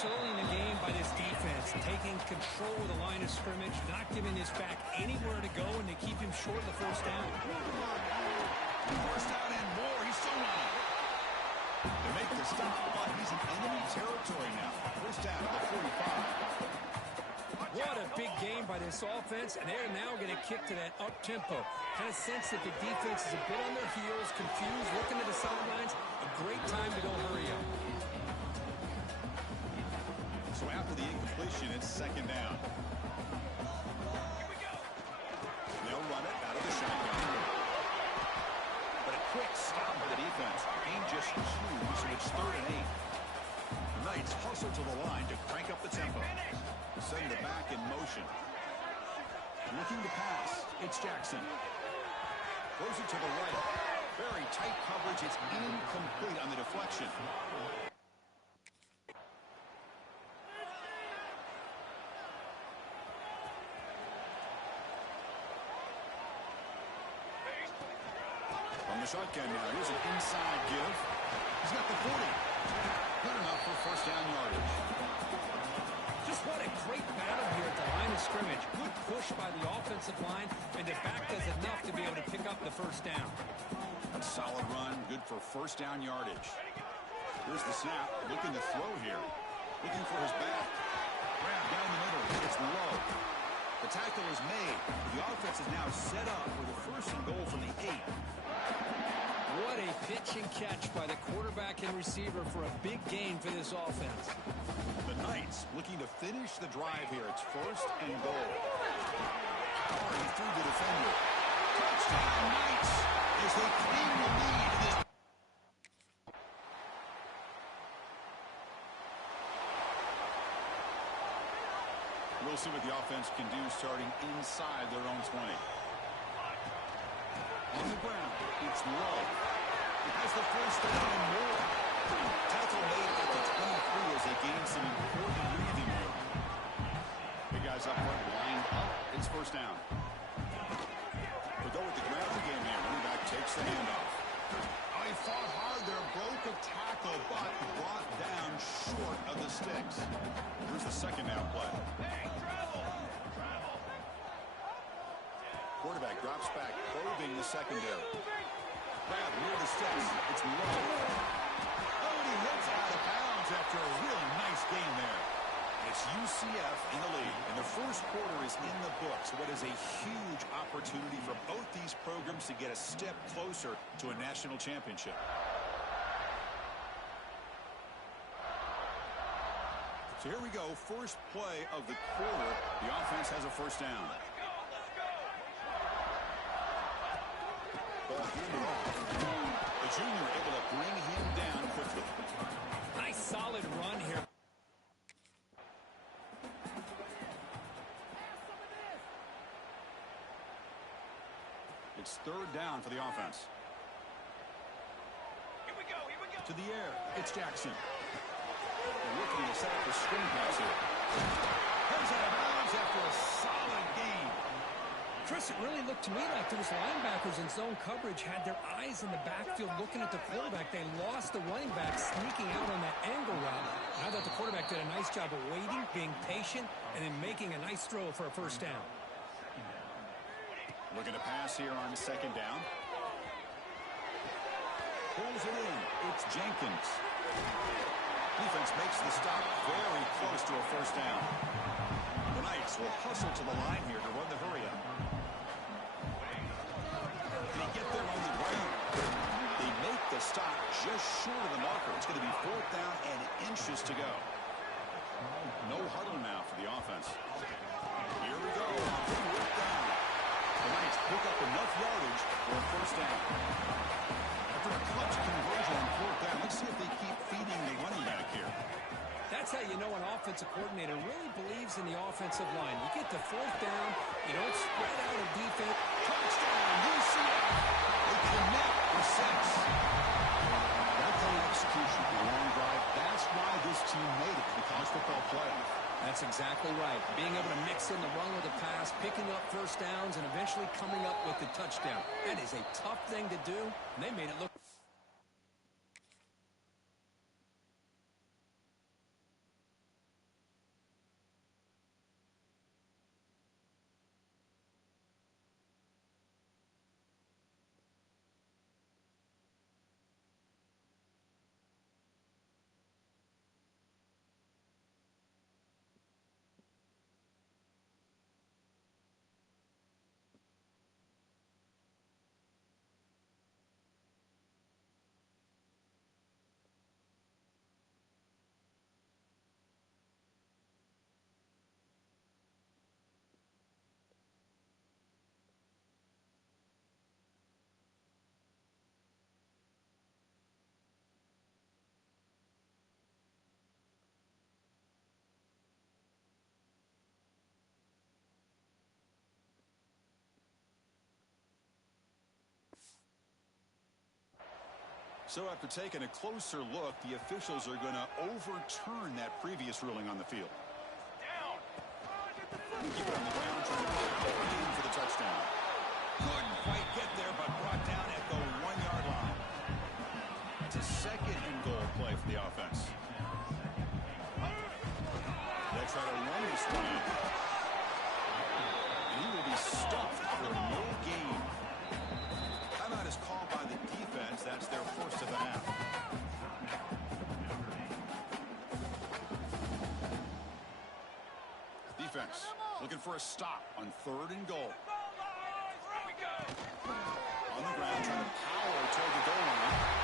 nice early in the game by this defense, taking control of the line of scrimmage, not giving his back anywhere to go, and to keep him short of the first down. First down and more. He's still running. They make the stop, but he's in enemy territory now. First down at the 45. What a big game by this offense, and they're now going to kick to that up-tempo. Kind of sense that the defense is a bit on their heels, confused, looking at the sidelines. A great time to go hurry up. So after the incompletion, it's second down. Here we go. They'll run it out of the shotgun. But a quick stop by the defense. Gain just 2, so it's 3rd and 8. The Knights hustle to the line to crank up the tempo. Send the back in motion. Looking to pass. It's Jackson. Throws it to the right. Very tight coverage. It's incomplete on the deflection. From the shotgun now. Here's an inside give. He's got the 40. Good enough for first down yardage. Just what a great battle here at the line of scrimmage. Good push by the offensive line, and the back does enough to be able to pick up the first down. A solid run, good for first down yardage. Here's the snap, looking to throw here. Looking for his back. Grab down the middle. It's low. The tackle is made. The offense is now set up for the first and goal from the 8. What a pitch and catch by the quarterback and receiver for a big gain for this offense. The Knights looking to finish the drive here. It's first and goal. Already through the defender. Touchdown Knights as they claim the lead in this. We'll see what the offense can do starting inside their own 20. On the ground, it's low. It has the first down and more. Tackle made at the 23 as they gain some important breathing room. Big guys up front, lined up. It's first down. They'll go with the ground game here. Running back takes the handoff. Oh, he fought hard there, broke a tackle, but brought down short of the sticks. Here's the second down play. Quarterback drops back, probing the secondary. Grab near the sticks. It's low. Oh, and he hits out of bounds after a really nice game there. It's UCF in the lead, and the first quarter is in the books. What is a huge opportunity for both these programs to get a step closer to a national championship. So here we go, first play of the quarter. The offense has a first down. Ball handed off. The junior able to bring him down quickly. Nice solid run here. It's third down for the offense. Here we go. To the air. It's Jackson. They're looking to set up the screen pass here. Comes out of bounds after a solid game. Chris, it really looked to me like those linebackers in zone coverage had their eyes in the backfield looking at the quarterback. They lost the running back sneaking out on that angle route. And I thought the quarterback did a nice job of waiting, being patient, and then making a nice throw for a first down. Looking to pass here on second down. Pulls it in. It's Jenkins. Defense makes the stop very close to a first down. The Knights will hustle to the line here to run the hurry up. Can he get there on the ground? They make the stop just short of the marker. It's going to be fourth down and inches to go. No huddle now for the offense. Here we go. Fourth down. The Knights pick up enough yardage for a first down. After a clutch conversion on fourth down, let's see if they keep feeding the running back here. That's how you know an offensive coordinator really believes in the offensive line. You get to fourth down, you don't spread out a defense. Touchdown, UCF. They connect for 6. That kind of execution for a long drive, that's why this team made it to the college football playoff. That's exactly right. Being able to mix in the run with the pass, picking up first downs, and eventually coming up with the touchdown. That is a tough thing to do, and they made it look So after taking a closer look, the officials are going to overturn that previous ruling on the field. Keep it on the ground, trying to power in for the touchdown. Couldn't quite get there, but brought down at the 1-yard line. It's a second and goal play for the offense. They try to run this one in. And he will be stuffed for no gain. Timeout is called by the defense. That's their first of the half. Defense looking for a stop on 3rd and goal. On the ground, trying to power toward the goal line.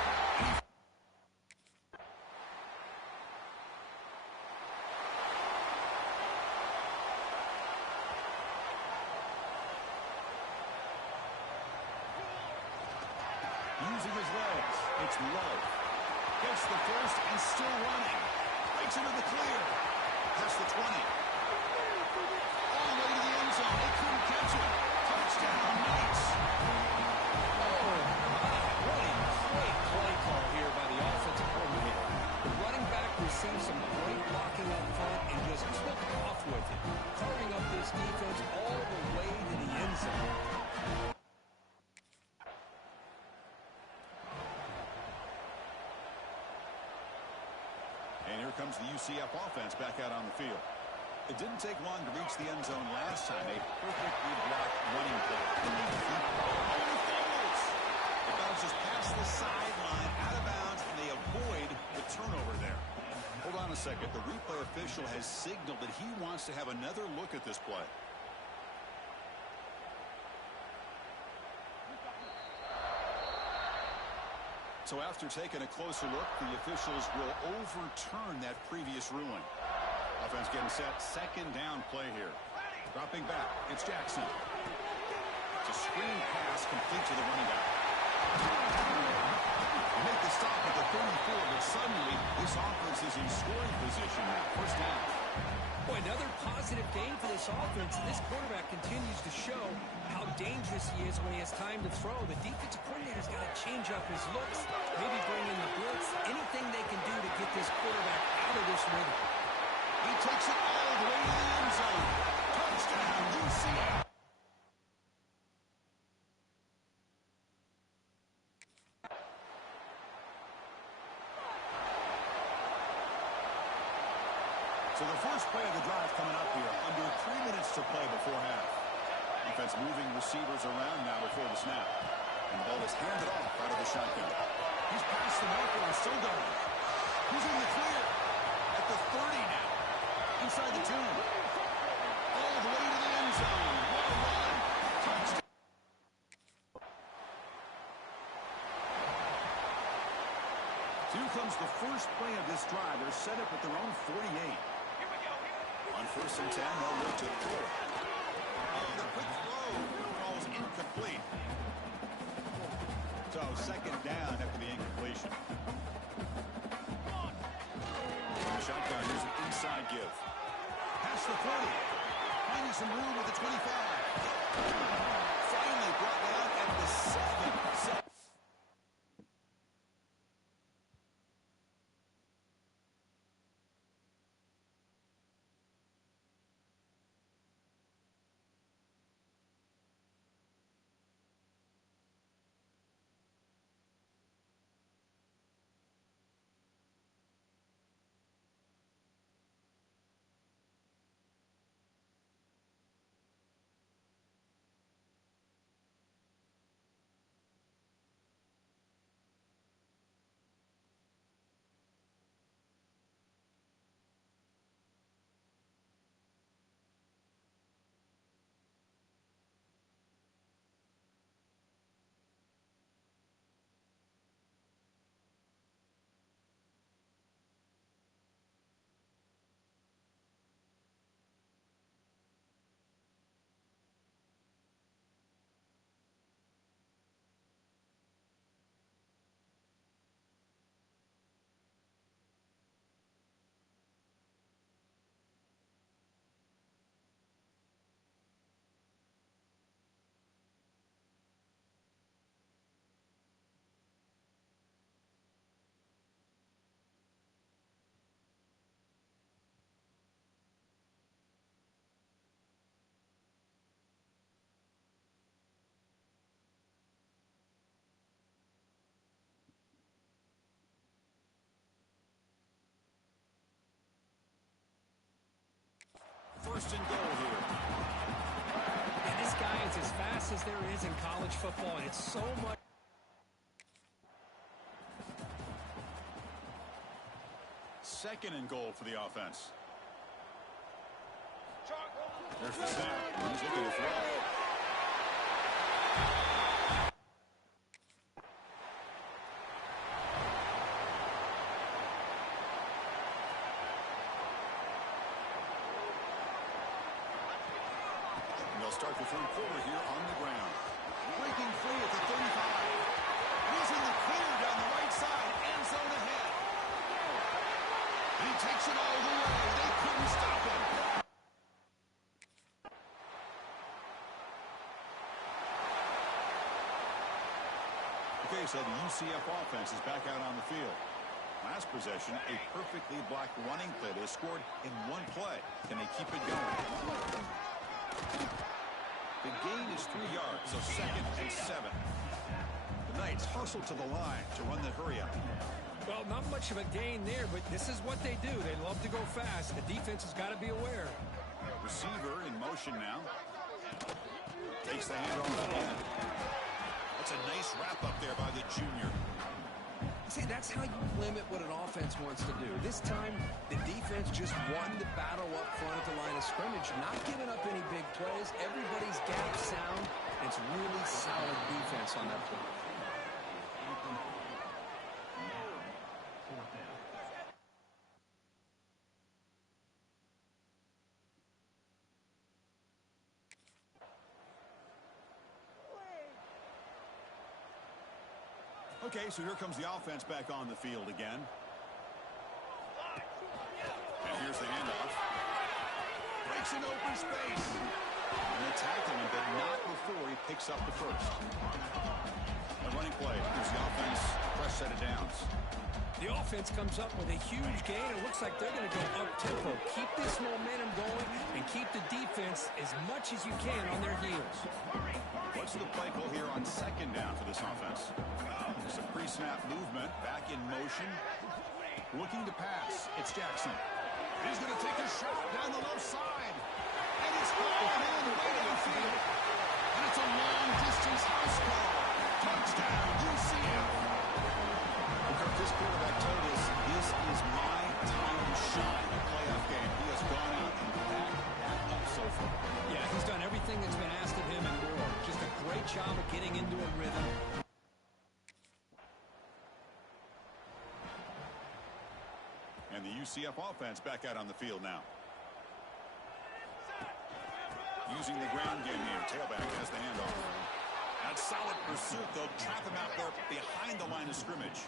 Using his legs. It's low. Gets the first and still running. Breaks into the clear. Past the 20. All the way to the end zone. They couldn't catch him. Touchdown, Knights. Oh, what a great play call here by the offensive coordinator. The running back received some great blocking up front and just took off with it, carving up this defense all the way to the end zone. And here comes the UCF offense back out on the field. It didn't take long to reach the end zone last time. A perfectly blocked running play. Only fumbles. The bounces past the sideline, out of bounds, and they avoid the turnover there. Hold on a second. The replay official has signaled that he wants to have another look at this play. So after taking a closer look, the officials will overturn that previous ruling. Offense getting set. 2nd down play here. Dropping back. It's Jackson. It's a screen pass complete to the running back. Make the stop at the 34, but suddenly this offense is in scoring position now. 1st down. Boy, another positive game for this offense. This quarterback continues to show how dangerous he is when he has time to throw. The defensive coordinator's got to change up his looks, maybe bring in the blitz, anything they can do to get this quarterback out of this rhythm. He takes it all the way to the end zone. Touchdown, UCF. So the first play of the drive coming up here. Under 3 minutes to play before half. Defense moving receivers around now before the snap. And the ball is handed off out of the shotgun. He's past the marker and still going. He's in the clear. At the 30 now. Inside the 10. All the way to the end zone. What a run. Touchdown. So here comes the first play of this drive. They're set up at their own 48. On 1st and 10, they'll look to throw. Oh, the quick throw falls incomplete. So 2nd down after the incompletion. The shotgun, here's an inside give. Past the 40. Finding some room with the 25. Finally brought down at the 7. first and goal here. And this guy is as fast as there is in college football, and it's so much. Second and goal for the offense. There's the snap. He's looking to throw. And they'll start the third quarter here on the ground. Breaking free at the 35. Using the clear down the right side. End zone ahead. And he takes it all the way. They couldn't stop him. Okay, so the UCF offense is back out on the field. Last possession, a perfectly blocked running play. They scored in one play. Can they keep it going? The gain is 3 yards, so 2nd and 7. The Knights hustle to the line to run the hurry-up. Well, not much of a gain there, but this is what they do. They love to go fast. The defense has got to be aware. Receiver in motion now. Takes the handoff again. That's a nice wrap-up there by the junior. See, that's how you limit what an offense wants to do. This time, the defense just won the battle up front at the line of scrimmage, not giving up any big plays. Everybody's gap sound. It's really solid defense on that play. Okay, so here comes the offense back on the field again. And here's the handoff. Breaks an open space. And attacking him, but not before he picks up the first. A running play gives the offense a fresh set of downs. The offense comes up with a huge gain. It looks like they're going to go up-tempo. Keep this momentum going and keep the defense as much as you can on their heels. What's the play call here on 2nd down for this offense? Just a pre-snap movement, back in motion. Looking to pass. It's Jackson. He's going to take a shot down the left side. And it's gone in way to the field. And it's a long-distance house call. Touchdown, UCF. This quarterback told us this is my time to shine. A playoff game. He has gone out and backed that up so far. Yeah, he's done everything that's been asked of him and more. Just a great job of getting into a rhythm. And the UCF offense back out on the field now. Using the ground game here. Tailback has the handoff. That's solid pursuit. They'll trap him out there behind the line of scrimmage.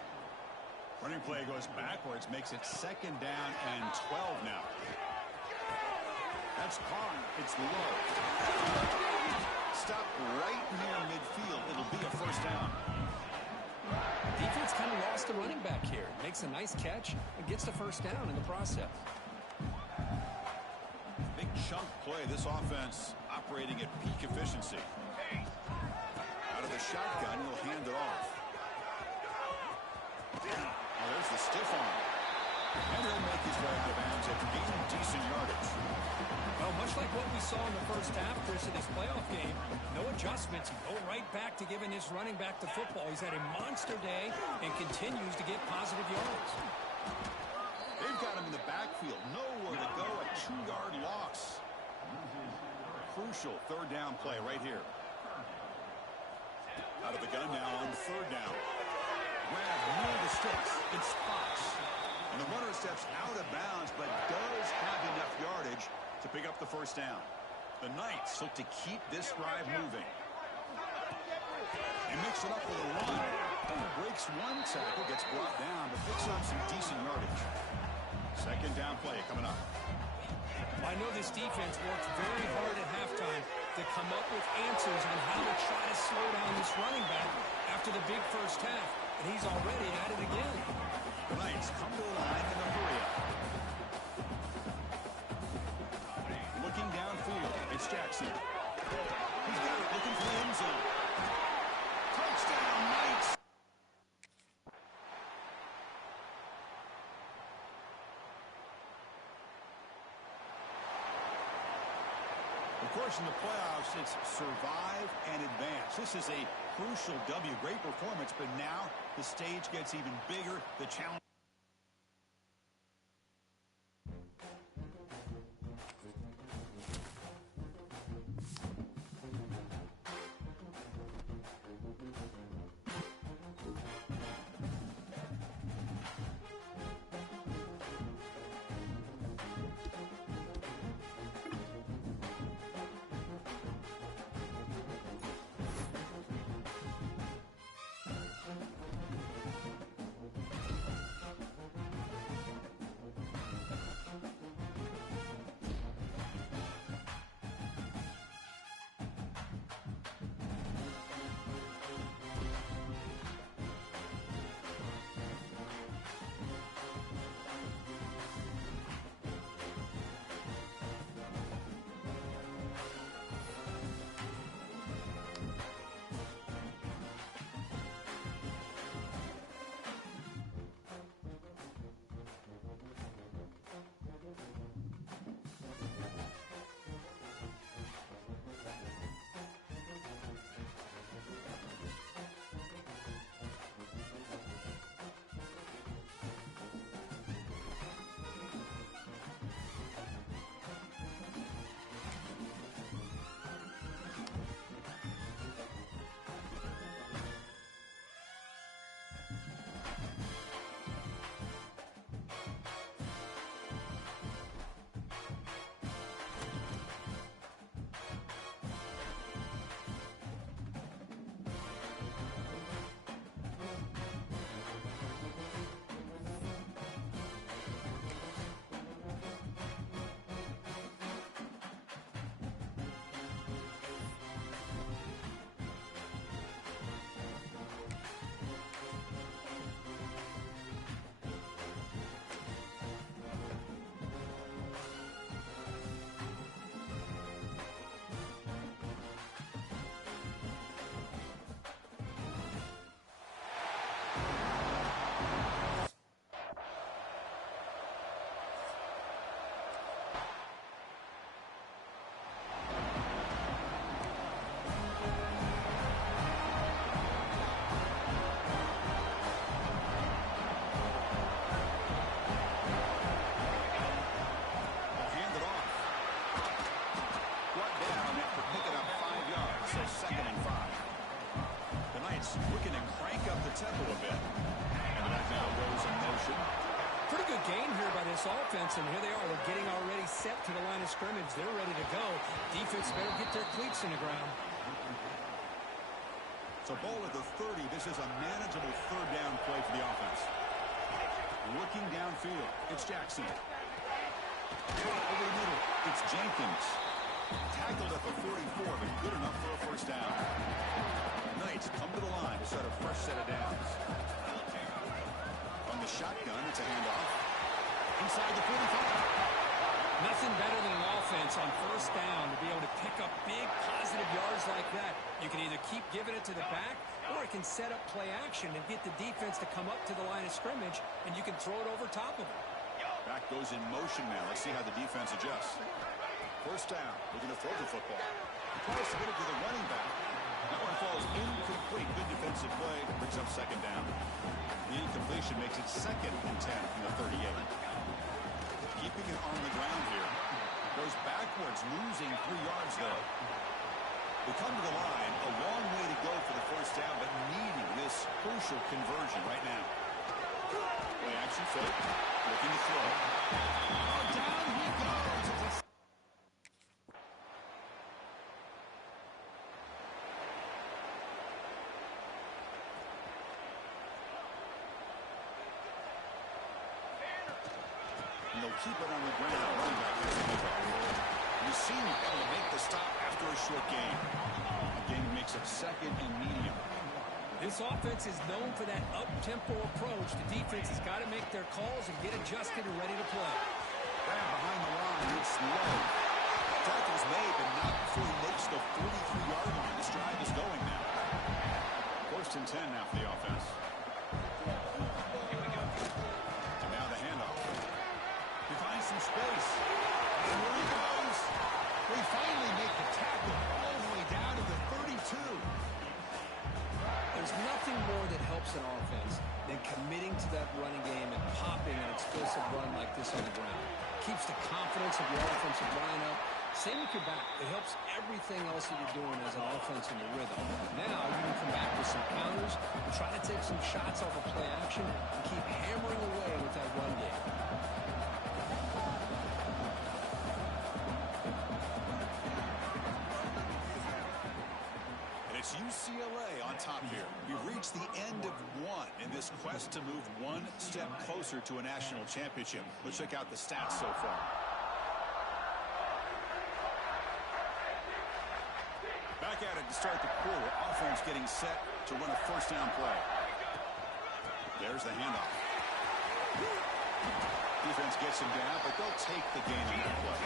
Running play goes backwards, makes it 2nd down and 12 now. That's caught. It's low. Stop right near midfield. It'll be a first down. Defense kind of lost the running back here. Makes a nice catch and gets the first down in the process. Big chunk play. This offense operating at peak efficiency. Out of the shotgun, he'll hand it off. Oh, there's the stiff arm. And he'll make his way out of bounds after gaining decent yardage. Well, much like what we saw in the first half, Chris, of this playoff game, no adjustments. Go right back to giving his running back the football. He's had a monster day and continues to get positive yards. They've got him in the backfield. Nowhere to go. A 2-yard loss. Crucial 3rd down play right here. Out of the gun now on 3rd down. Grab near the sticks in spots. And the runner steps out of bounds, but does have enough yardage to pick up the first down. The Knights look to keep this drive moving. They mix it up with a run. Breaks one tackle, gets brought down, but picks up some decent yardage. 2nd down play coming up. I know this defense worked very hard at halftime to come up with answers on how to try to slow down this running back after the big first half. And he's already at it again. The Knights come to the line in the hurry-up. Looking downfield, it's Jackson. He's got it, looking for the end zone. Touchdown, Knights! Of course, in the playoffs, it's survive and advance. This is a crucial W. Great performance, but now the stage gets even bigger. The challenge. Looking to crank up the tempo a bit. And that now goes in motion. Pretty good game here by this offense, and here they are. They're getting already set to the line of scrimmage. They're ready to go. Defense better get their cleats in the ground. So ball at the 30. This is a manageable third down play for the offense. Looking downfield, it's Jackson. Over the middle, it's Jenkins. Tackled at the 44, but good enough for a first down. Knights come to the line to set a fresh set of downs. From the shotgun, it's a handoff. Inside the 45. Nothing better than an offense on first down to be able to pick up big positive yards like that. You can either keep giving it to the back, or it can set up play action and get the defense to come up to the line of scrimmage, and you can throw it over top of it. Back goes in motion now. Let's see how the defense adjusts. First down, looking to throw the football. He tries to get it to the running back. That one falls incomplete. Good defensive play. Brings up second down. The incompletion makes it 2nd and 10 from the 38. Keeping it on the ground here. Goes backwards, losing 3 yards there. They come to the line. A long way to go for the first down, but needing this crucial conversion right now. Play action fake. Looking to throw. Oh, down he goes. And they'll keep it on the ground. Running back has to move up. You seem able to make the stop after a short gain. The game makes it 2nd and medium. This offense is known for that up-tempo approach. The defense has got to make their calls and get adjusted and ready to play. Grab behind the line. It's low. Tackle's made, but not before he makes the 43-yard line. This drive is going now. 1st and 10 now for the offense. And now the handoff. He finds some space. And here he goes. They finally make There's nothing more that helps an offense than committing to that running game and popping an explosive run like this on the ground. Keeps the confidence of your offensive line up. Same with your back. It helps everything else that you're doing as an offense in the rhythm. Now you can come back with some counters and try to take some shots off of play action and keep hammering away with that run game. It's UCLA on top here. We've reached the end of one in this quest to move one step closer to a national championship. Let's check out the stats so far. Back at it to start the quarter. Offense getting set to run a first down play. There's the handoff. Defense gets him down, but they'll take the gain on that play.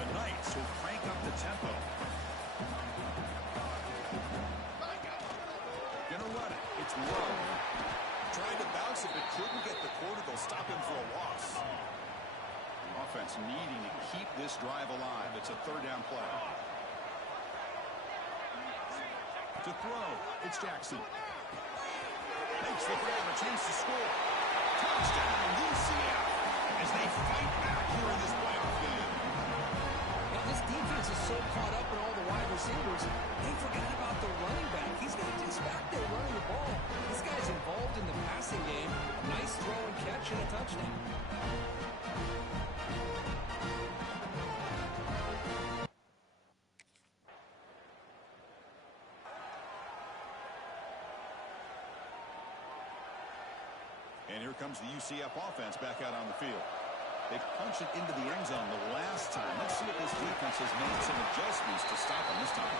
The Knights will crank up the tempo. It's low. Trying to bounce it, but couldn't get the quarter. They'll stop him for a loss. Offense needing to keep this drive alive. It's a third down play. To throw, it's Jackson. Makes the grab, a chance to score. Touchdown, UCF, as they fight back here in this playoff game. Now, this defense is so caught up in all the wide receivers, they forgot about the running back. He's just back there running the ball. This guy's involved in the passing game. Nice throw and catch and a touchdown. And here comes the UCF offense back out on the field. They punched it into the end zone the last time. Let's see if this defense has made some adjustments to stop him this time.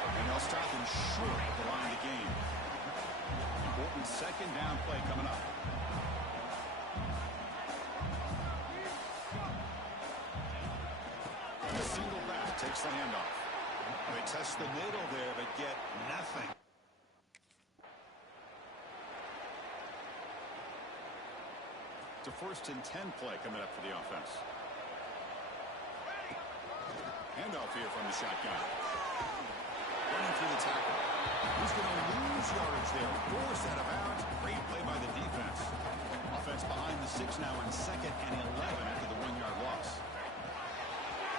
And they'll stop him short of the line of the game. Important second down play coming up. And a single back takes the handoff. They test the middle there, but get nothing. It's a 1st and 10 play coming up for the offense. Handoff here from the shotgun. Running through the tackle. He's going to lose yardage there. Forced out of bounds. Great play by the defense. Offense behind the 6 now on 2nd and 11 after the 1-yard loss.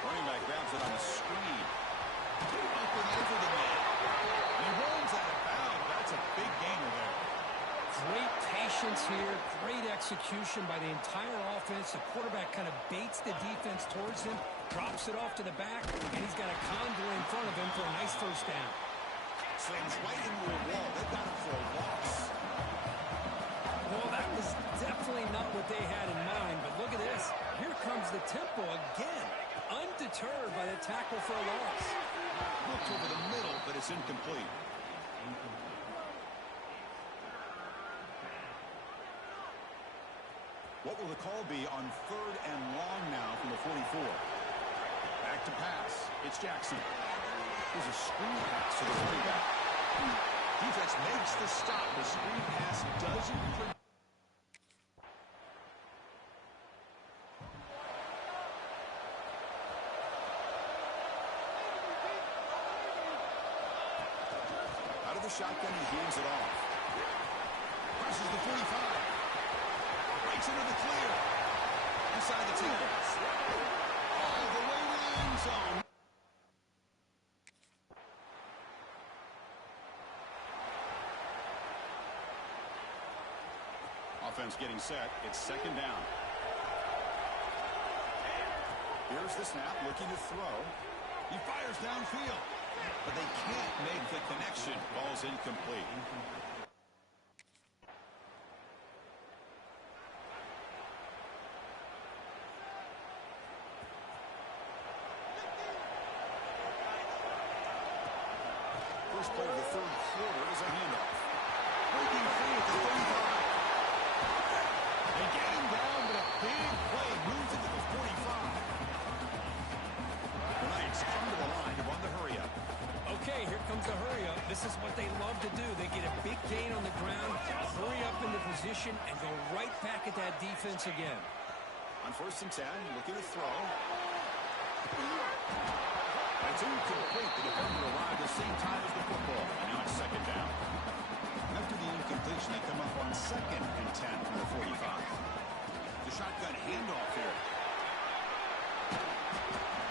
Running back grabs it on a screen. Open over the man. And he runs out of bounds. That's a big gainer there. Great patience here, great execution by the entire offense. The quarterback kind of baits the defense towards him, drops it off to the back, and he's got a condor in front of him for a nice first down. Slams right into a wall. They've got him for a loss. Well, that was definitely not what they had in mind, but look at this. Here comes the tempo again, undeterred by the tackle for a loss. Looked over the middle, but it's incomplete. What will the call be on 3rd and long now from the 44? Back to pass. It's Jackson. There's a screen pass to the running back. Defense makes the stop. The screen pass doesn't produce. Out of the shotgun, he hands it off. Crosses the 45. Breaks into the clear. Inside the 10. All the way to the end zone. Offense getting set. It's 2nd down. Here's the snap, looking to throw. He fires downfield. But they can't make the connection. Ball's incomplete. First play of the 3rd quarter is a handoff. Breaking free at the 35. They get him down, but a big play moves into the 45. The Knights come to the line to run the hurry-up. Okay, here comes the hurry-up. This is what they love to do. They get a big gain on the ground, hurry up into position, and go right back at that defense again. On 1st and 10, looking to throw. It's incomplete. The defender arrived at the same time as the football. And now it's 2nd down. After the incompletion, they come up on 2nd and 10 from the 45. The shotgun handoff here.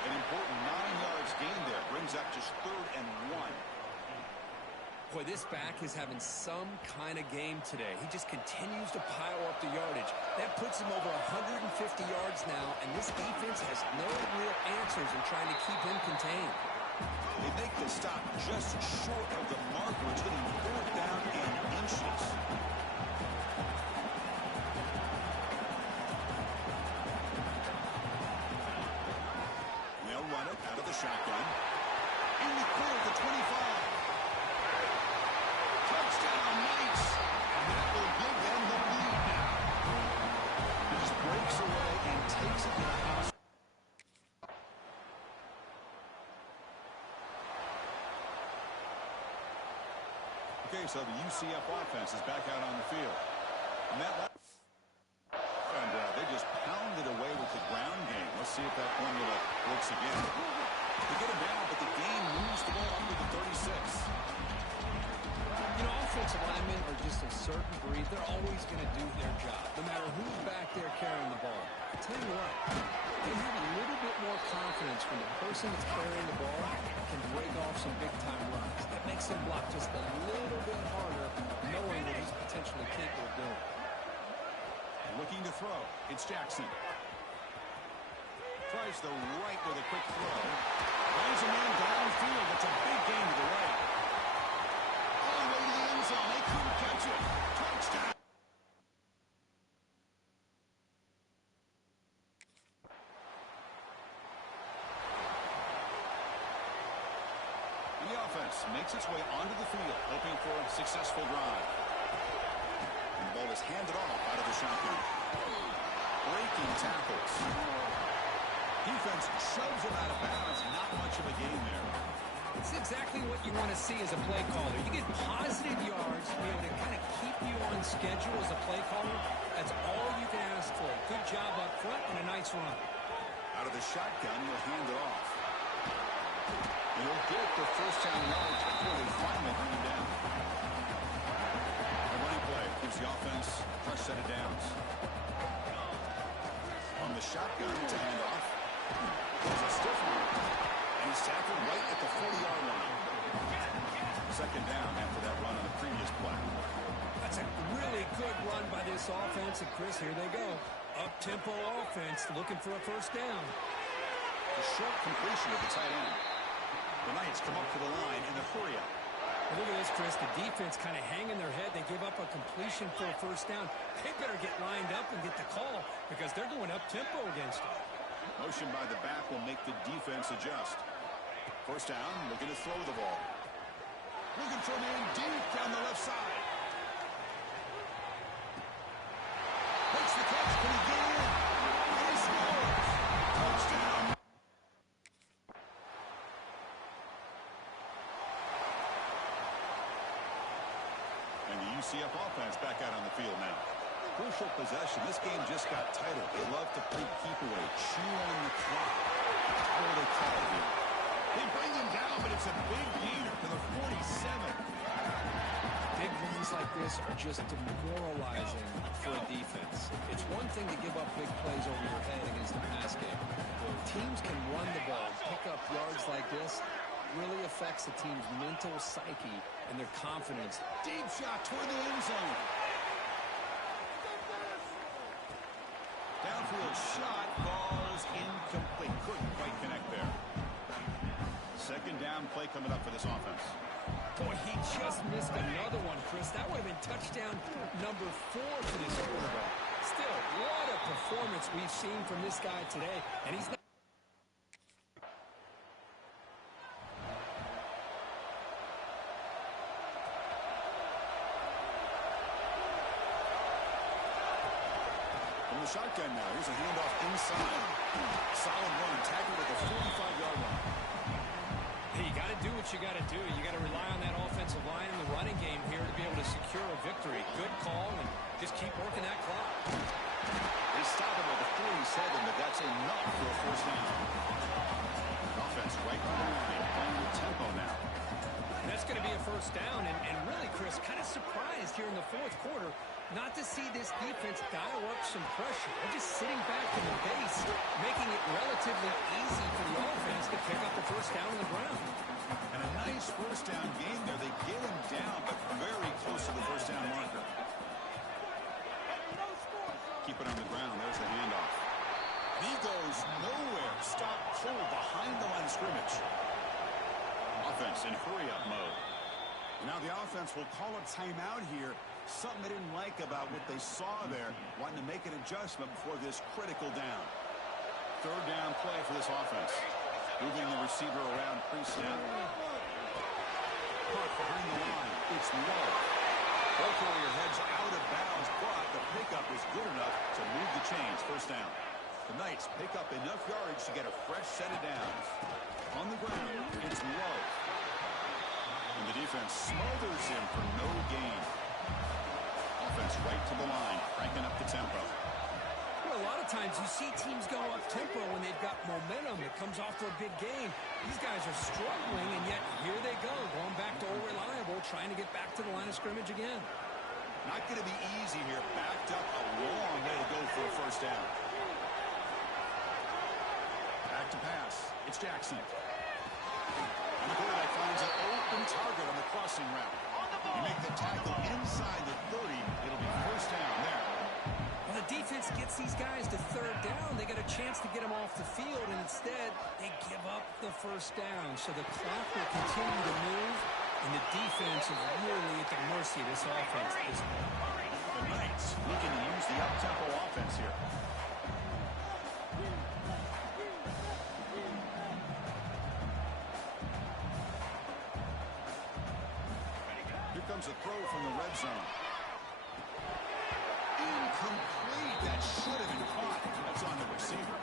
An important 9 yards gain there. Brings up just 3rd and 1. Boy, this back is having some kind of game today. He just continues to pile up the yardage. That puts him over 150 yards now, and this defense has no real answers in trying to keep him contained. They make the stop just short of the marker. It's getting 4th down and inches. They'll run it out of the shotgun. In the corner at the 25. Touchdown, Knights. And that will give them the lead now. He just breaks away and takes it to the house. Okay, so the UCF offense is back out on the field. And they just pounded away with the ground game. Let's see if that formula works again. They get him down, but the game moves the ball under the 36. You know, offensive linemen are just a certain breed. They're always going to do their job, no matter who's back there carrying the ball. I tell you what, they have a little bit more confidence when the person that's carrying the ball can break off some big-time runs. That makes them block just a little bit harder, knowing what he's potentially capable of doing. Looking to throw. It's Jackson. Tries the right with a quick throw. Finds a man downfield. It's a big gain to the right. All the way to the end zone. They couldn't catch it. Touchdown. And the offense makes its way onto the field, hoping for a successful drive. And the ball is handed off out of the shotgun. Breaking tackles. Defense shoves him out of bounds. Not much of a gain there. It's exactly what you want to see as a play caller. You get positive yards, to be able to kind of keep you on schedule as a play caller. That's all you can ask for. Good job up front and a nice run. Out of the shotgun, he'll hand it off. And he'll get the first down yards before they finally bring him down. A running play gives the offense a fresh set of downs. On the shotgun, it's a handoff. There's a stiff one. And he's tackled right at the 40-yard line. Second down after that run on the previous play. That's a really good run by this offense. And, Chris, here they go. Up-tempo offense looking for a first down. A short completion of the tight end. The Knights come up to the line in a hurry-up. Look at this, Chris. The defense kind of hanging their head. They give up a completion for a first down. They better get lined up and get the call because they're going up-tempo against them. Motion by the back will make the defense adjust. First down, looking to throw the ball. Looking for a man deep down the left side. Makes the catch. Can he get in? And he scores. Touchdown. And the UCF offense back out on the field now. Crucial possession. This game just got tighter. They love to play keep away, chew on the clock. What do they call it here? They bring him down, but it's a big gainer to the 47. Big runs like this are just demoralizing for a defense. It's one thing to give up big plays over your head against the pass game. When teams can run the ball, pick up yards like this, really affects the team's mental psyche and their confidence. Deep shot toward the end zone. Downfield shot falls incomplete. Couldn't quite connect there. Second down play coming up for this offense. Boy, he just missed another one, Chris. That would have been touchdown number 4 for this quarterback. Still, what a performance we've seen from this guy today. And he's not. From the shotgun now. Here's a handoff inside. Solid run. Tackled at the 45-yard line. Hey, you got to do what you got to do. You got to rely on that offensive line in the running game here to be able to secure a victory. Good call, and just keep working that clock. They stop him at the 47, but that's enough for a first down. Offense right on the line, playing with tempo now. And that's going to be a first down. And really, Chris, kind of surprised here in the fourth quarter not to see this defense dial up some pressure. They're just sitting back in the base, making it relatively easy for the offense to pick up the first down on the ground. And a nice first down game there. They get him down, but very close to the first down marker. Keep it on the ground. There's the handoff. And he goes nowhere. Stop cold behind the line of scrimmage. Offense in hurry-up mode. Now the offense will call a timeout here. Something they didn't like about what they saw there. Wanting to make an adjustment before this critical down. Third down play for this offense. Moving the receiver around pre-snap. Caught behind the line. It's low. Ball carrier heads out of bounds, but the pickup is good enough to move the chains. First down. The Knights pick up enough yardage to get a fresh set of downs. On the ground, it's low. And the defense smothers him for no gain. Offense right to the line, cranking up the tempo. Well, a lot of times you see teams go up tempo when they've got momentum. It comes off to a big game. These guys are struggling, and yet here they go, going back to old reliable, trying to get back to the line of scrimmage again. Not going to be easy here. Backed up a long way to go for a first down. Back to pass. It's Jackson. And the quarterback finds an open target on the crossing route. You make the tackle inside the 30. It'll be first down there. When the defense gets these guys to third down, they get a chance to get them off the field, and instead they give up the first down. So the clock will continue to move, and the defense is really at the mercy of this offense at this point. The Knights looking to use the up-tempo offense here. Here comes a throw from the red zone. Incomplete. That should have been caught. That's on the receiver.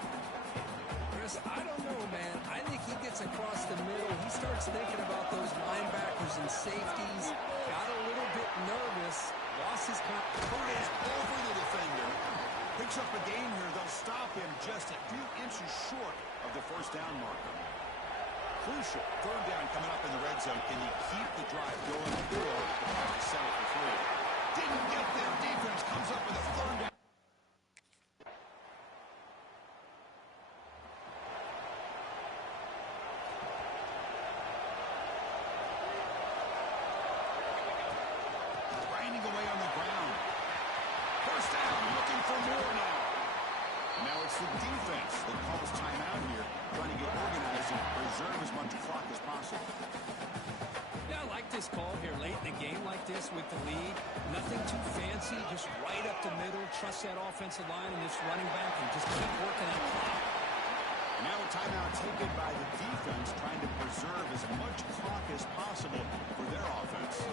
Chris, I don't know, man. I think he gets across the middle. He starts thinking about those linebackers and safeties. Got a little bit nervous. Lost his Curtis over the defender. Picks up a gain here. They'll stop him just a few inches short of the first down marker. Crucial. Third down coming up in the red zone. Can you keep the drive going, or have to settle for three? Didn't get there. Defense comes up with a third down. Grinding away on the ground. First down, looking for more now. Now it's the defense that calls timeout here, trying to get organized and preserve as much clock as possible. Yeah, I like this call here late in the game like this with the lead. Nothing too fancy, just right up the middle. Trust that offensive line and this running back and just keep working that clock. And now a timeout taken by the defense, trying to preserve as much clock as possible for their offense.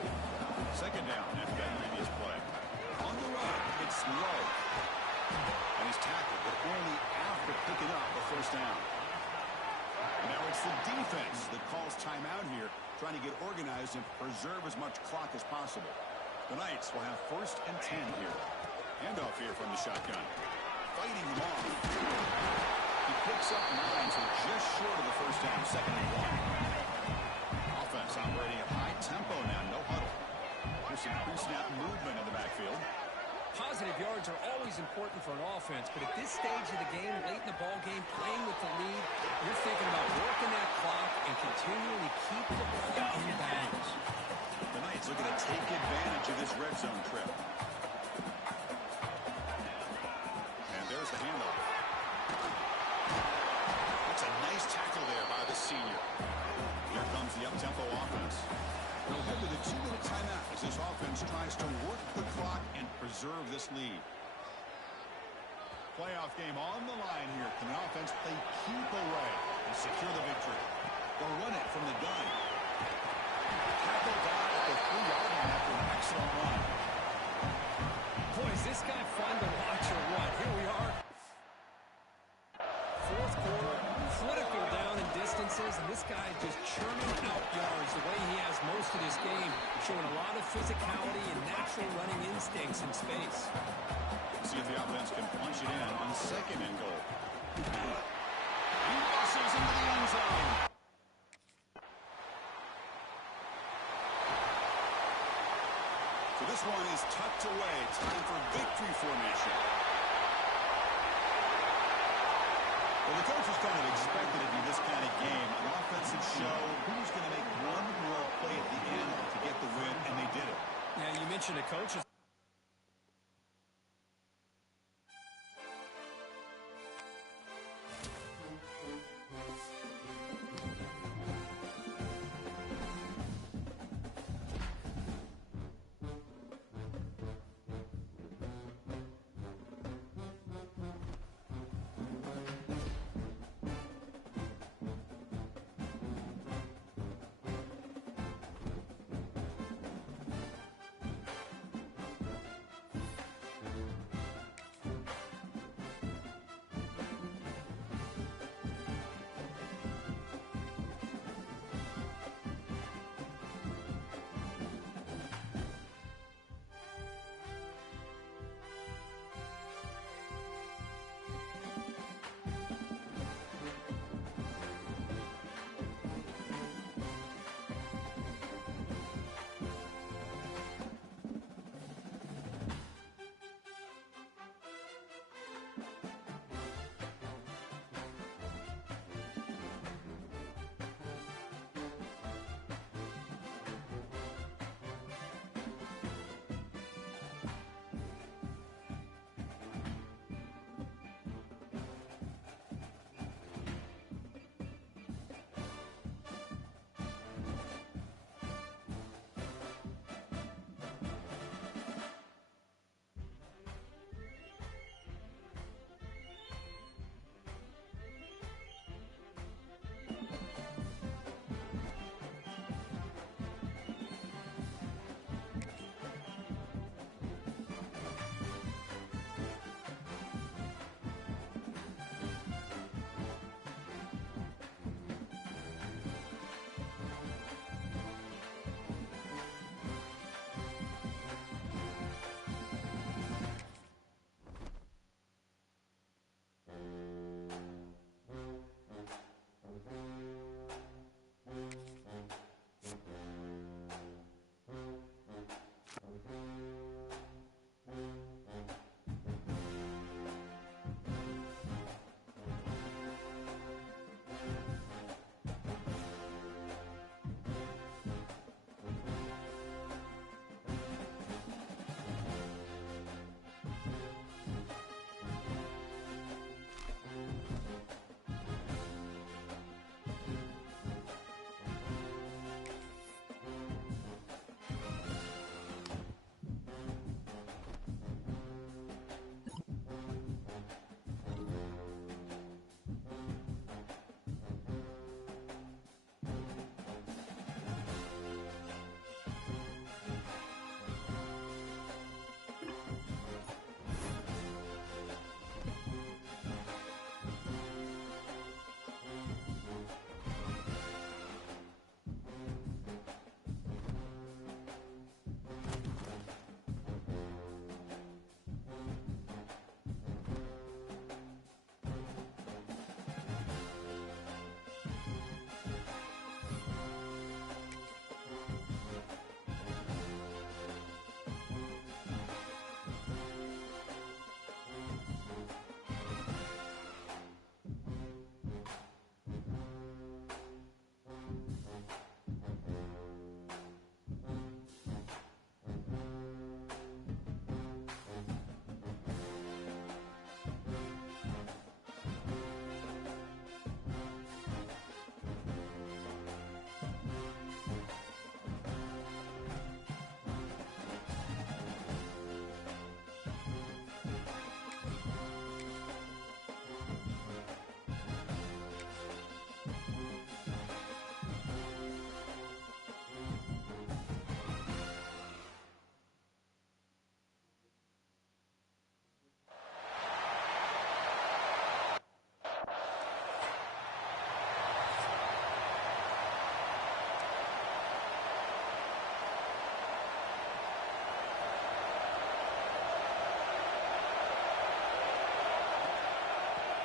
Second down after that previous play. On the run, it's low. And he's tackled, but only after picking up the first down. And now it's the defense that calls timeout here, trying to get organized and preserve as much clock as possible. The Knights will have 1st and 10 here. Handoff here from the shotgun. Fighting him off. He picks up 9, so just short of the first down, 2nd and 1. Offense operating at high tempo now, no huddle. There's some pre-snap movement in the backfield. Positive yards are always important for an offense, but at this stage of the game, late in the ball game, playing with the lead, you're thinking about working that clock and continuing to keep the ball in bounds. The Knights looking to take advantage of this red zone trip. And there's the handoff. That's a nice tackle there by the senior. Here comes the up-tempo offense. They'll head to the 2-minute timeout as this offense tries to work the clock and preserve this lead. Playoff game on the line here. Can the offense play keep away and secure the victory? They'll run it from the gun. Tackle down at the 3-yard line after an excellent run. Boy, is this guy fun to watch or what? Here we are. Fourth quarter, critical down in distances, and this guy just churning out yards the way he has most of this game, showing a lot of physicality and natural running instincts in space. See if the offense can punch it in on 2nd and goal. He muscles into the end zone. This one is tucked away. Time for victory formation. Well, the coaches kind of expected it to be this kind of game. An offensive show. Who's going to make one more play at the end to get the win, and they did it. Yeah, you mentioned the coaches.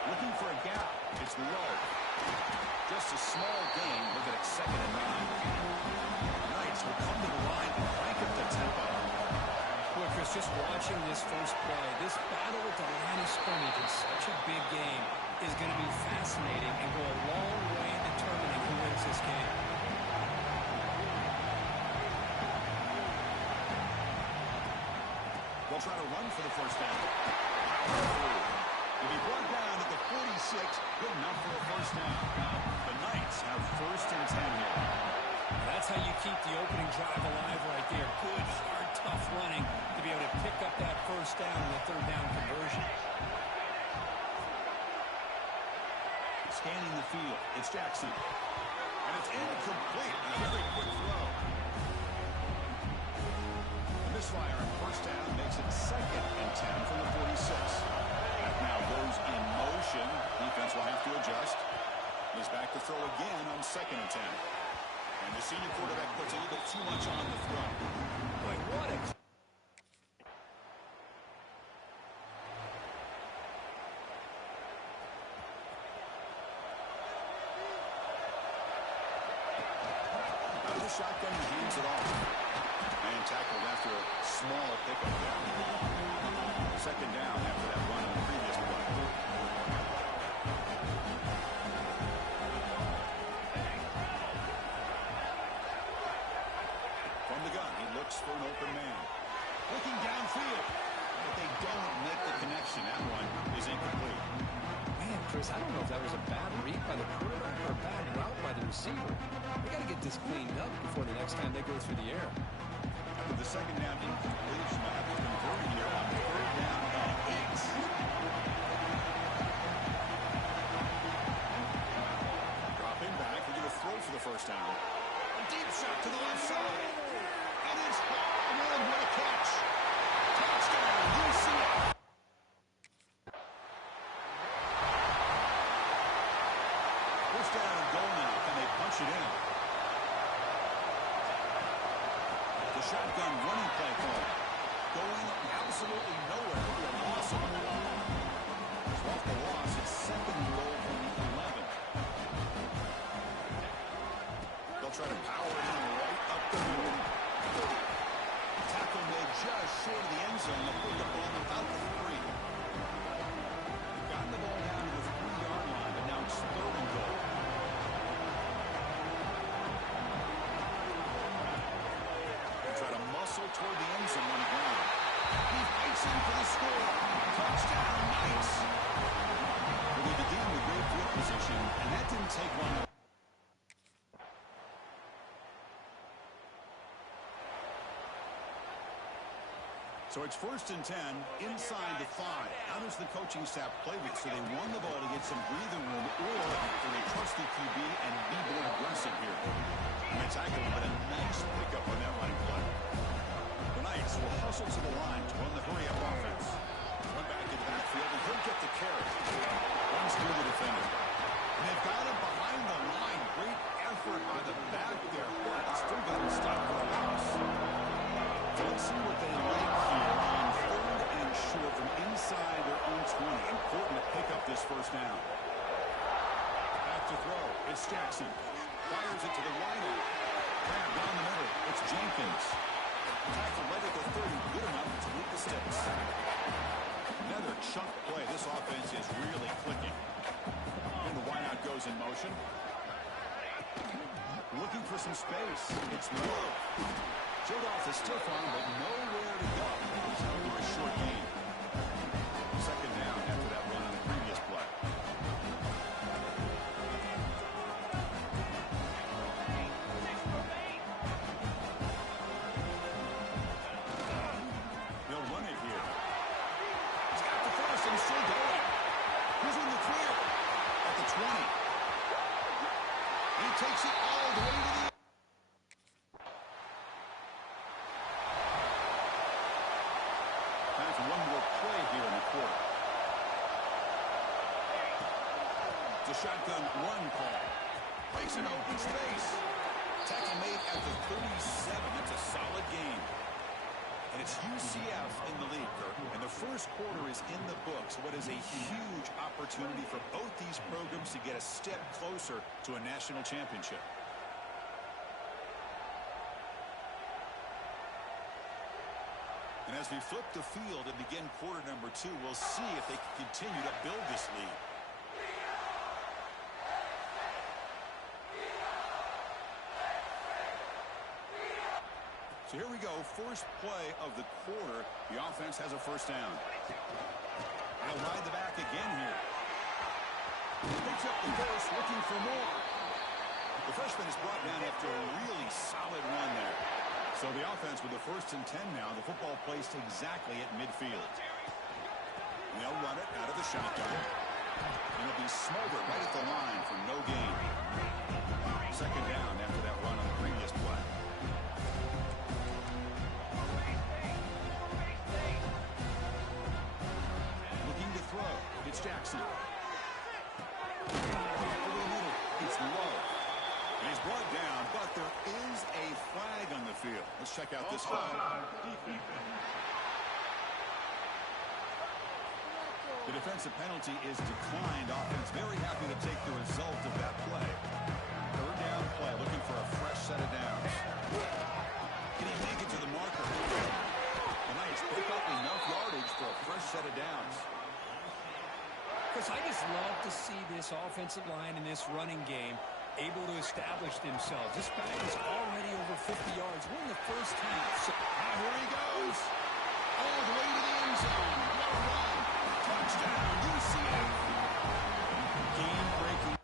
Looking for a gap. It's low. Just a small gain. Look at it, 2nd and 9. Knights will come to the line and crank up the tempo. watching this first play. This battle at the line of scrimmage in such a big game is going to be fascinating and go a long way in determining who wins this game. They'll try to run for the first down. He'll be brought down at the 46. Good enough for a first down. The Knights have 1st and 10 here. That's how you keep the opening drive alive right there. Good, hard, tough running to be able to pick up that first down in the 3rd down conversion. Scanning the field. It's Jackson. And it's incomplete. A very quick throw. The misfire on first down makes it 2nd and 10 from the 46. That now goes in motion. Defense will have to adjust. He's back to throw again on 2nd and 10. And the senior quarterback puts a little bit too much on the throw. Boy, what a... Out of the shotgun, he hands it off. And tackled after a small pickup there. 2nd down after that run on the previous play. From the gun, he looks for an open man. Looking downfield. But they don't make the connection. That one is incomplete. Man, Chris, I don't know if that was a bad read by the quarterback or a bad route by the receiver. They got to get this cleaned up before the next time they go through the air. After the 2nd down incompletion, they'll have to convert here on 3rd down and 8. Dropping back, we're going to throw for the first down. A deep shot to the left side. And it's Hall. What a catch. Touchdown, UCF. First down and goal now. Can they punch it in? The shotgun running play call. Going absolutely nowhere. It'll be a loss of it. It's off the loss. It's 2nd and goal from the 11. They'll try to power it in right up the middle. Tackle made just short of the end zone. They'll put the ball about the 3. They've gotten the ball down to the 3-yard line, but now it's 3rd and goal. Try to muscle toward the end zone on the ground. He fights in for the score. Touchdown, Knights. Well, they begin with great field position, and that didn't take long. So it's 1st and 10 inside the 5. How does the coaching staff play this? So they won the ball to get some breathing room, or do they trust the QB and be more aggressive here? And they tackle him, but a nice pickup on that running play. The Knights will hustle to the line to run the hurry-up offense. Run back in the backfield, and he'll get the carry. Runs through the defender. And they've got him behind the line. Great effort by the back there, but still got him stopped for a loss. So let's see what they like here on 3rd and short from inside their own 20. Important to pick up this first down. Back to throw. It's Jackson. Fires it to the wideout. Grab down the middle. It's Jenkins. Tackle right at the 30. Good enough to beat the sticks. Another chunk play. This offense is really clicking. And the wideout goes in motion. Looking for some space. It's Moore. Showed off the stiff arm, but nowhere to go. He's held to a short gain. 2nd down after that run on the previous play. He'll run it here. He's got the first and still going. He's in the clear at the 20. He takes it all the way to the one more play here in the quarter. The shotgun run call. Breaks an open space. Tackle made at the 37. That's a solid game. And it's UCF in the lead, Kirk. And the first quarter is in the books. What is a huge opportunity for both these programs to get a step closer to a national championship. And as we flip the field and begin quarter number 2, we'll see if they can continue to build this lead. So here we go, first play of the quarter. The offense has a first down. They'll ride the back again here. Picks up the course, looking for more. The freshman is brought down after a really solid run there. So the offense with the first and 10 now. The football placed exactly at midfield. And they'll run it out of the shotgun. And it'll be smothered right at the line for no gain. Second down after that run on the previous play. Looking to throw. It's Jackson. Over the middle. It's low. And he's brought down, but there is a flag on the field. Let's check out this play. The defensive penalty is declined. Offense very happy to take the result of that play. Third down play, looking for a fresh set of downs. Can he make it to the marker? The Knights pick up enough yardage for a fresh set of downs. Because I just love to see this offensive line in this running game able to establish themselves. This guy is already over 50 yards. We're in the first half. So now here he goes. All the way to the end zone. What a run. Touchdown, UCF. Game-breaking.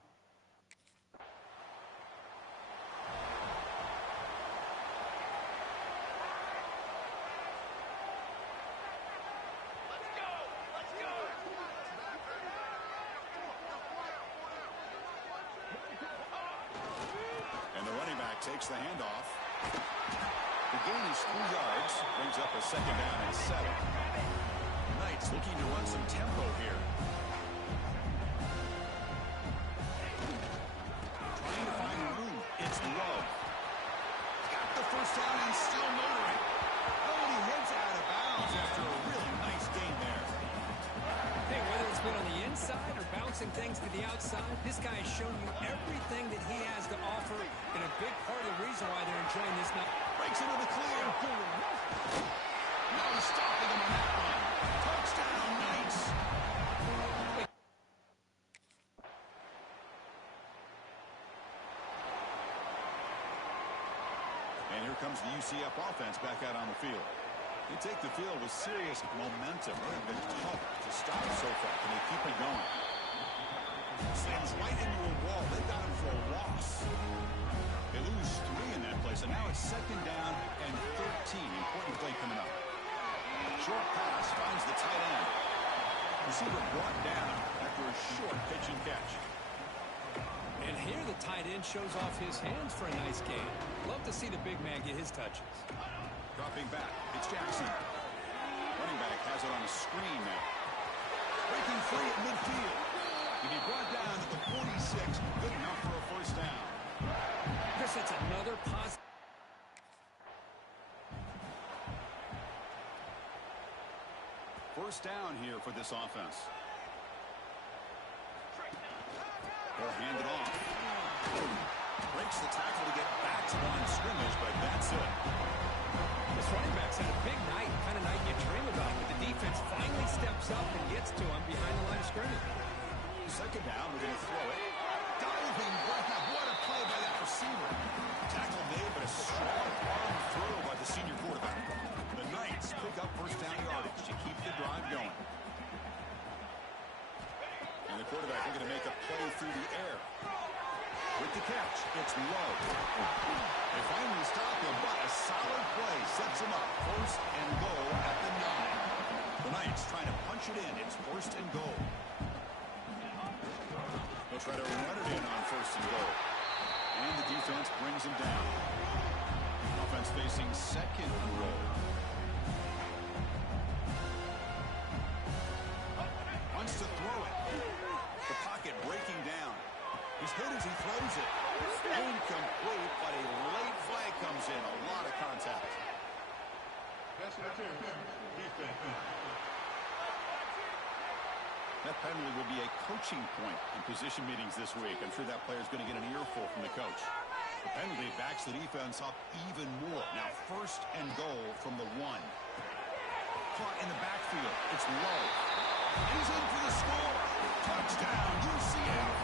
Takes the handoff. The gain is 3 yards. Brings up a second down and 7. Knights looking to run some tempo here. Trying to find room. It's low. Got the first down and still motoring. Oh, and he heads out of bounds after a really nice gain there. Hey, whether it's been on the inside or bouncing things to the outside, this guy has shown you everything that he has to offer, and a big part of the reason why they're enjoying this now. Breaks into the clear. No stopping him on that one. Touchdown, Knights. And here comes the UCF offense back out on the field. They take the field with serious momentum. They have been tough to stop so far. Can they keep it going? Slams right into a wall. They've got him for a loss. They lose 3 in that play, so now it's second down and 13. Important play coming up. Short pass finds the tight end. Receiver brought down after a short pitch and catch. And here the tight end shows off his hands for a nice gain. Love to see the big man get his touches. Dropping back, it's Jackson. Running back has it on a screen now. Breaking free at midfield. He'll be brought down at the 46. Good enough for a first down. Chris, it's another positive. First down here for this offense. They'll hand it off. Breaks the tackle to get back to line of scrimmage, but that's it. This running back's had a big night, kind of night you dream about, but the defense finally steps up and gets to him behind the line of scrimmage. Second down, we're going to throw it. Diving break up. What a play by that receiver. Tackle made, but a strong arm throw by the senior quarterback. The Knights pick up first down yardage to keep the drive going. And the quarterback looking to make a play through the air. With the catch, it's low. They finally stop him, but a solid play sets him up. First and goal at the 9. The Knights trying to punch it in. It's first and goal. They'll try to run it in on first and goal. And the defense brings him down. Offense facing second and goal. Wants to throw it. The pocket breaking down. He's hit as he throws it. Incomplete, but a late flag comes in. A lot of contact. That penalty will be a coaching point in position meetings this week. I'm sure that player's going to get an earful from the coach. The penalty backs the defense up even more. Now first and goal from the 1. caught in the backfield. It's low. And he's in for the score. Touchdown, UCF.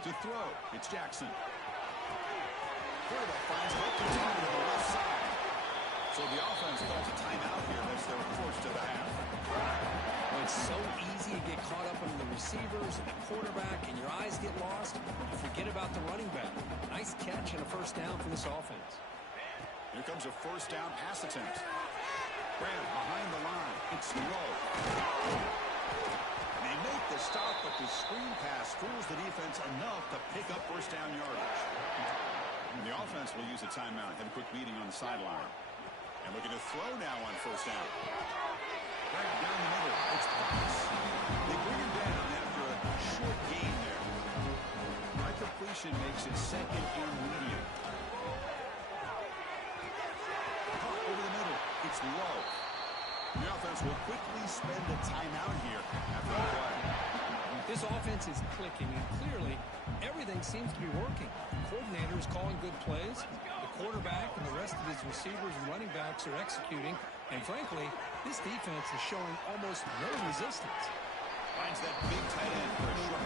To throw, it's Jackson. Quarterback finds hook to target on the left side. So the offense calls a timeout here. That's their first of the half. Well, it's so easy to get caught up on the receivers and the quarterback, and your eyes get lost. You forget about the running back. Nice catch and a first down for this offense. Here comes a first down pass attempt. Grab behind the line. It's low. They make the stop, but the screen pass fools the defense enough to pick up first down yardage. The offense will use a timeout. Have a quick meeting on the sideline. And looking to throw now on first down. Grab down the middle. It's Fox. They bring him down after a short gain there. Right completion makes it second and medium. Caught over the middle. It's low. The offense will quickly spend a timeout here after the play. This offense is clicking, and clearly everything seems to be working. The coordinator is calling good plays. The quarterback and the rest of his receivers and running backs are executing. And frankly, this defense is showing almost no resistance. Finds that big tight end for a short